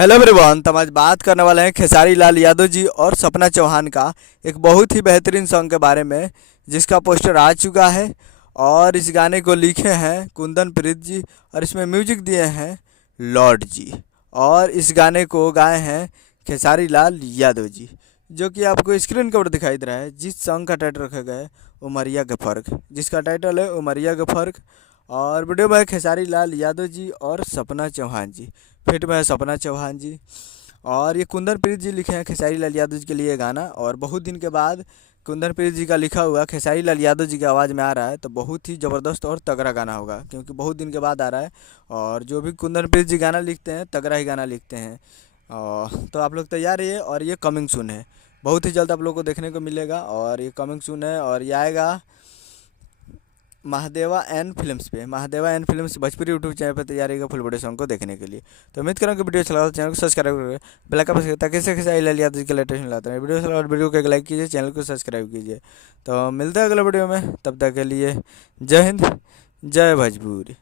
Hello everyone. तो हम आज बात करने वाले हैं खेसारी लाल यादव जी और सपना चौहान का एक बहुत ही बेहतरीन सॉन्ग के बारे में, जिसका पोस्टर आ चुका है। और इस गाने को लिखे हैं कुंदन प्रीत जी और इसमें म्यूजिक दिए हैं लॉर्ड जी। और इस गाने को गाए हैं खेसारी लाल यादव जी, जो कि आपको स्क्रीन के ऊपर दिखाई दे रहा है। जिस सॉन्ग का टाइटल रखा गया है उमरिया के फ़र्क, जिसका टाइटल है उमरिया के फ़र्क। और वीडियो में है खेसारी लाल यादव जी और सपना चौहान जी, फिट में है सपना चौहान जी। और ये कुंदन प्रीत जी लिखे हैं खेसारी लाल यादव जी के लिए गाना। और बहुत दिन के बाद कुंदन प्रीत जी का लिखा हुआ खेसारी लाल यादव जी की आवाज़ में आ रहा है, तो बहुत ही ज़बरदस्त और तगड़ा गाना होगा, क्योंकि बहुत दिन के बाद आ रहा है। और जो भी कुंदन प्रीत जी गाना लिखते हैं तगड़ा ही गाना लिखते हैं। तो आप लोग तैयार रहिए। और ये कमिंग सून है, बहुत ही जल्द आप लोग को देखने को मिलेगा। और ये कमिंग सून है और ये आएगा महादेवा एन फिल्म्स पे। Mahadeva N films Bhojpuri YouTube channel पर तैयार रहेगा फुल वीडियो सॉन्ग को देखने के लिए। तो उम्मीद करूँ कि वीडियो चला तो चैनल को सब्सक्राइब करें, बेल आइकन प्रेस करें, ताकि इससे खेसारी लाल यादव जी के लेटेस्ट मिलता है। वीडियो चला और वीडियो को एक लाइक कीजिए, चैनल को सब्सक्राइब कीजिए। तो मिलते हैं अगले वीडियो में, तब तक के लिए जय हिंद, जय भोजपुरी।